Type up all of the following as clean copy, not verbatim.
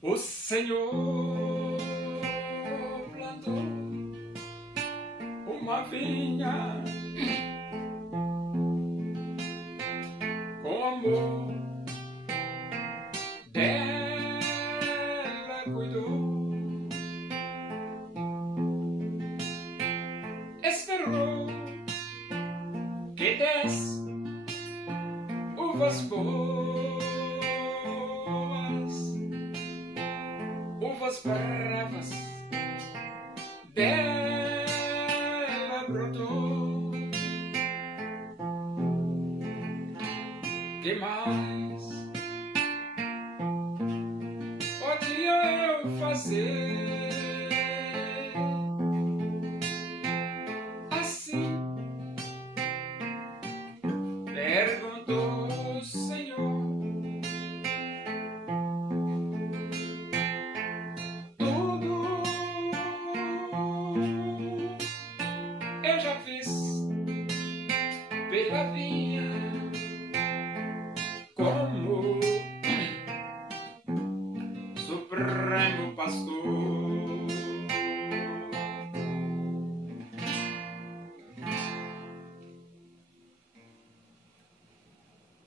O Senhor plantou uma vinha com amor, dela cuidou, esperou que desse uvas boas, uvas bravas, dela brotou. Que mais podia eu fazer? Assim perguntou o Senhor. Tudo eu já fiz pela vinha, como Supremo Pastor.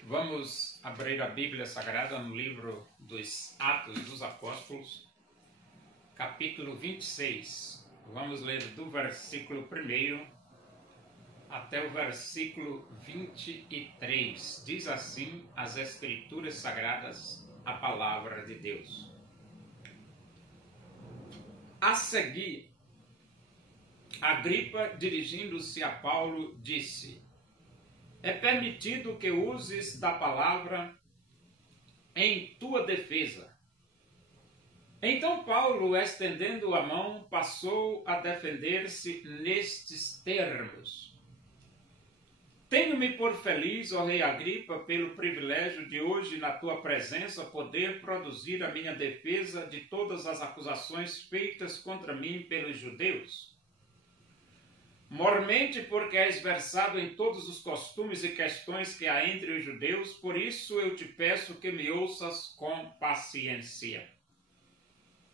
Vamos abrir a Bíblia Sagrada no livro dos Atos dos Apóstolos, capítulo 26. Vamos ler do versículo 1 até o versículo 23. Diz assim as Escrituras Sagradas, a palavra de Deus. A seguir, Agripa, dirigindo-se a Paulo, disse: é permitido que uses da palavra em tua defesa. Então Paulo, estendendo a mão, passou a defender-se nestes termos: tenho-me por feliz, ó rei Agripa, pelo privilégio de hoje, na tua presença, poder produzir a minha defesa de todas as acusações feitas contra mim pelos judeus. Mormente porque és versado em todos os costumes e questões que há entre os judeus, por isso eu te peço que me ouças com paciência.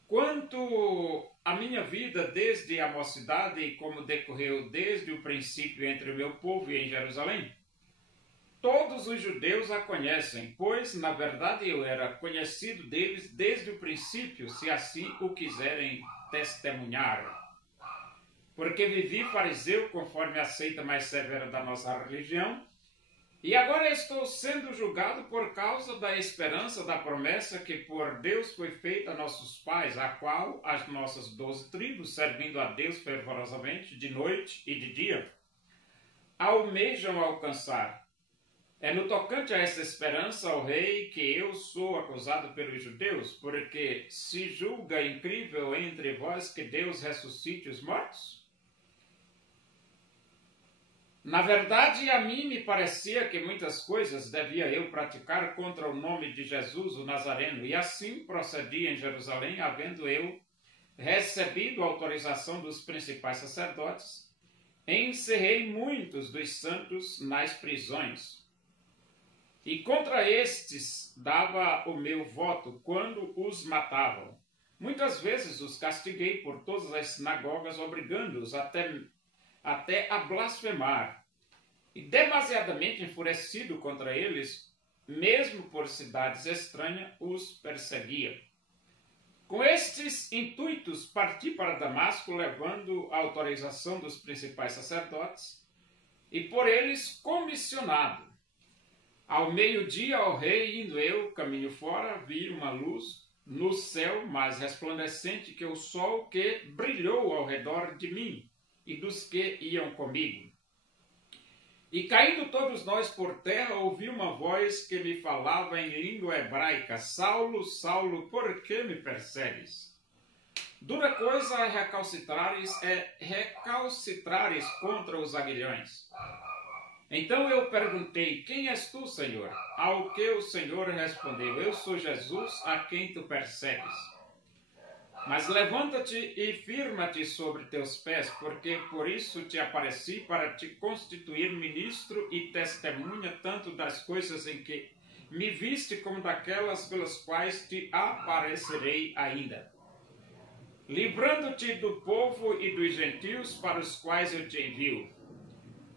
Quanto à minha vida desde a mocidade e como decorreu desde o princípio entre o meu povo e em Jerusalém, todos os judeus a conhecem, pois, na verdade, eu era conhecido deles desde o princípio, se assim o quiserem testemunhar. Porque vivi fariseu, conforme a seita mais severa da nossa religião, e agora estou sendo julgado por causa da esperança da promessa que por Deus foi feita a nossos pais, a qual as nossas 12 tribos, servindo a Deus fervorosamente, de noite e de dia, almejam alcançar. É no tocante a essa esperança, ó rei, que eu sou acusado pelos judeus, porque se julga incrível entre vós que Deus ressuscite os mortos? Na verdade, a mim me parecia que muitas coisas devia eu praticar contra o nome de Jesus, o Nazareno, e assim procedi em Jerusalém, havendo eu recebido a autorização dos principais sacerdotes, encerrei muitos dos santos nas prisões. E contra estes dava o meu voto quando os matavam. Muitas vezes os castiguei por todas as sinagogas, obrigando-os até a blasfemar, e demasiadamente enfurecido contra eles, mesmo por cidades estranhas, os perseguia. Com estes intuitos parti para Damasco, levando a autorização dos principais sacerdotes, e por eles comissionado. Ao meio-dia, ó rei, indo eu caminho fora, vi uma luz no céu mais resplandecente que o sol, que brilhou ao redor de mim e dos que iam comigo. E caindo todos nós por terra, ouvi uma voz que me falava em língua hebraica: Saulo, Saulo, por que me persegues? Dura coisa é recalcitrares contra os aguilhões. Então eu perguntei: quem és tu, Senhor? Ao que o Senhor respondeu: eu sou Jesus, a quem tu persegues. Mas levanta-te e firma-te sobre teus pés, porque por isso te apareci, para te constituir ministro e testemunha tanto das coisas em que me viste como daquelas pelas quais te aparecerei ainda, livrando-te do povo e dos gentios para os quais eu te envio,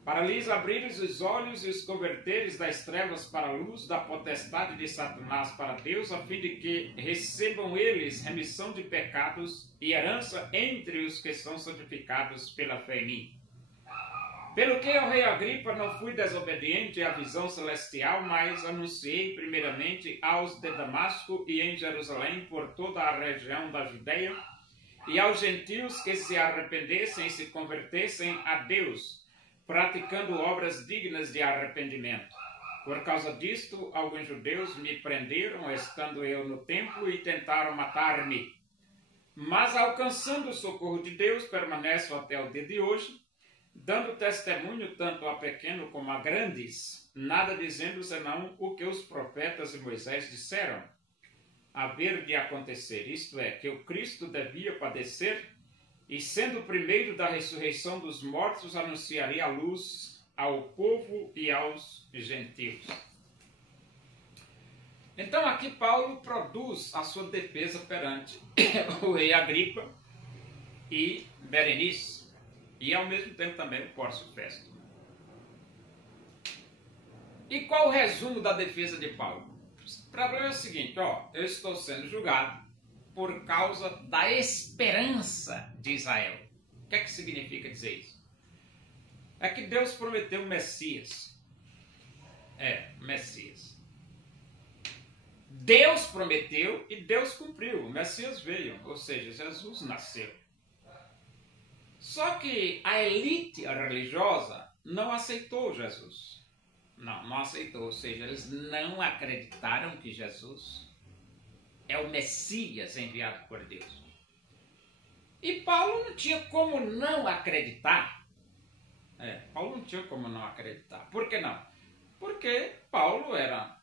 para lhes abrires os olhos e os converteres das trevas para a luz, da potestade de Satanás para Deus, a fim de que recebam eles remissão de pecados e herança entre os que são santificados pela fé em mim. Pelo que, ó rei Agripa, não fui desobediente à visão celestial, mas anunciei primeiramente aos de Damasco e em Jerusalém por toda a região da Judeia, e aos gentios que se arrependessem e se convertessem a Deus, praticando obras dignas de arrependimento. Por causa disto, alguns judeus me prenderam, estando eu no templo, e tentaram matar-me. Mas, alcançando o socorro de Deus, permaneço até o dia de hoje, dando testemunho tanto a pequeno como a grandes, nada dizendo senão o que os profetas e Moisés disseram haver de acontecer, isto é, que o Cristo devia padecer, e sendo o primeiro da ressurreição dos mortos, anunciaria a luz ao povo e aos gentios. Então aqui Paulo produz a sua defesa perante o rei Agripa e Berenice, e ao mesmo tempo também o Pórcio Festo. E qual o resumo da defesa de Paulo? O problema é o seguinte, eu estou sendo julgado por causa da esperança de Israel. O que é que significa dizer isso? É que Deus prometeu o Messias. Messias. Deus prometeu e Deus cumpriu. O Messias veio, ou seja, Jesus nasceu. Só que a elite religiosa não aceitou Jesus. Não aceitou, ou seja, eles não acreditaram que Jesus é o Messias enviado por Deus. E Paulo não tinha como não acreditar. Paulo não tinha como não acreditar. Por que não? Porque Paulo era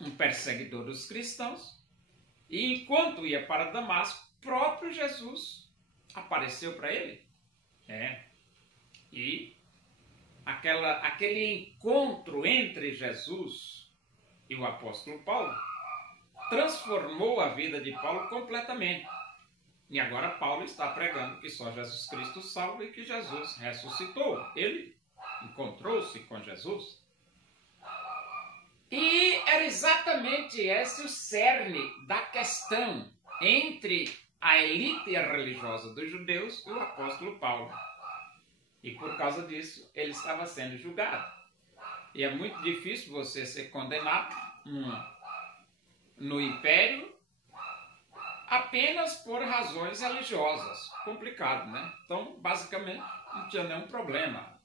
um perseguidor dos cristãos, e enquanto ia para Damasco, próprio Jesus apareceu para ele. E aquele encontro entre Jesus e o apóstolo Paulo transformou a vida de Paulo completamente. E agora Paulo está pregando que só Jesus Cristo salva e que Jesus ressuscitou. Ele encontrou-se com Jesus. E era exatamente esse o cerne da questão entre a elite religiosa dos judeus e o apóstolo Paulo. E por causa disso, ele estava sendo julgado. E é muito difícil você ser condenado no império apenas por razões religiosas. Complicado, né? Então, basicamente, não tinha nenhum problema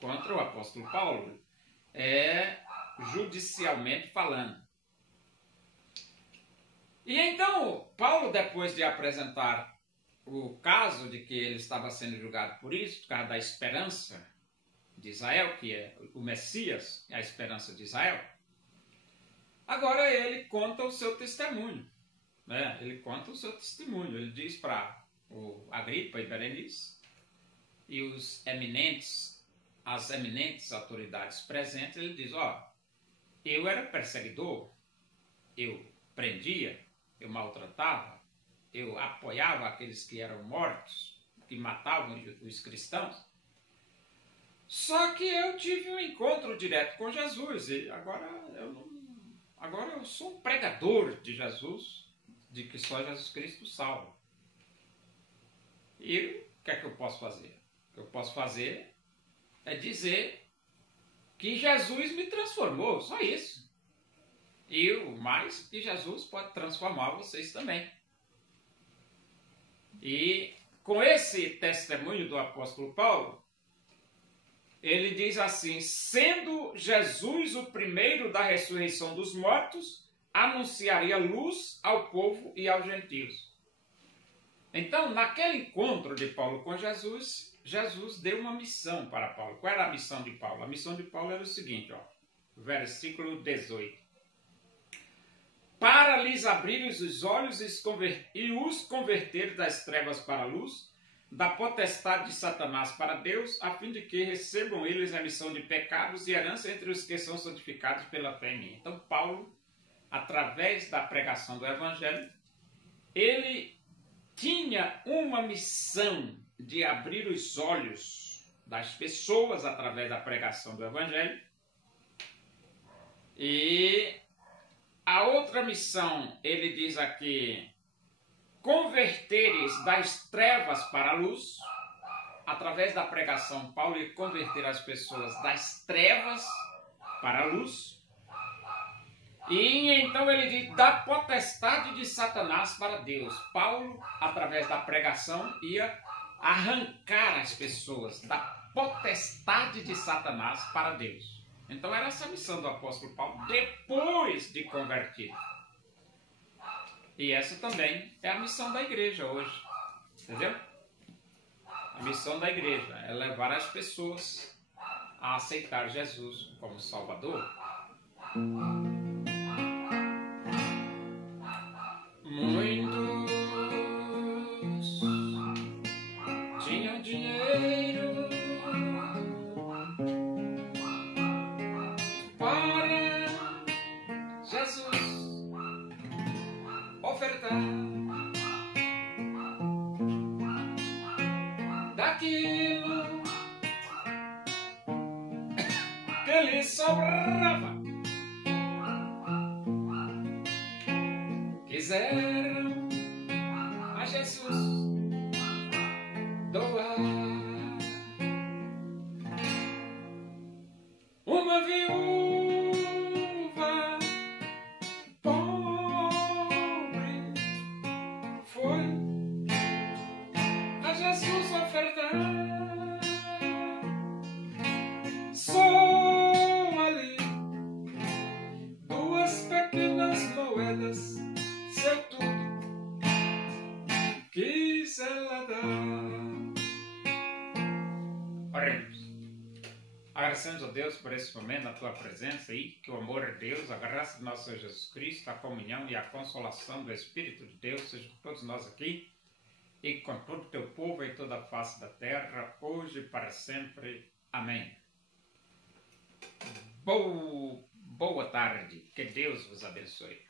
contra o apóstolo Paulo, judicialmente falando. E então, Paulo, depois de apresentar o caso de que ele estava sendo julgado por isso, por causa da esperança de Israel, que é o Messias, a esperança de Israel, agora ele conta o seu testemunho. Ele conta o seu testemunho. Ele diz para o Agripa e Berenice e as eminentes autoridades presentes, ele diz, eu era perseguidor, eu prendia, eu maltratava, eu apoiava aqueles que eram mortos, que matavam os cristãos. Só que eu tive um encontro direto com Jesus e agora eu sou um pregador de Jesus, de que só Jesus Cristo salva. E o que é que eu posso fazer? O que eu posso fazer é dizer que Jesus me transformou, só isso. E o mais que Jesus pode transformar vocês também. E com esse testemunho do apóstolo Paulo, ele diz assim, sendo Jesus o primeiro da ressurreição dos mortos, anunciaria luz ao povo e aos gentios. Então, naquele encontro de Paulo com Jesus, Jesus deu uma missão para Paulo. Qual era a missão de Paulo? A missão de Paulo era o seguinte, versículo 18. Para lhes abrir os olhos e os converter das trevas para a luz, da potestade de Satanás para Deus, a fim de que recebam eles a remissão de pecados e herança entre os que são santificados pela fé em mim. Então, Paulo, através da pregação do Evangelho, ele tinha uma missão de abrir os olhos das pessoas através da pregação do Evangelho. E a outra missão, ele diz aqui, converteres das trevas para a luz. Através da pregação, Paulo ia converter as pessoas das trevas para a luz. E então ele diz, da potestade de Satanás para Deus. Paulo, através da pregação, ia arrancar as pessoas da potestade de Satanás para Deus. Então era essa a missão do apóstolo Paulo, depois de convertido. E essa também é a missão da igreja hoje. Entendeu? A missão da igreja é levar as pessoas a aceitar Jesus como Salvador. Muitos tinham dinheiro para Jesus ofertar daquilo que lhe sobrava. Quiseram a Jesus doar. Uma viúva pobre foi a Jesus ofertar. Só ali 2 pequenas moedas, seu tudo quis ela dar. Oremos. Agradecemos a Deus por esse momento, a tua presença e que o amor de Deus, a graça de nosso Senhor Jesus Cristo, a comunhão e a consolação do Espírito de Deus seja com todos nós aqui e com todo o teu povo e toda a face da terra, hoje e para sempre. Amém. Boa tarde. Que Deus vos abençoe.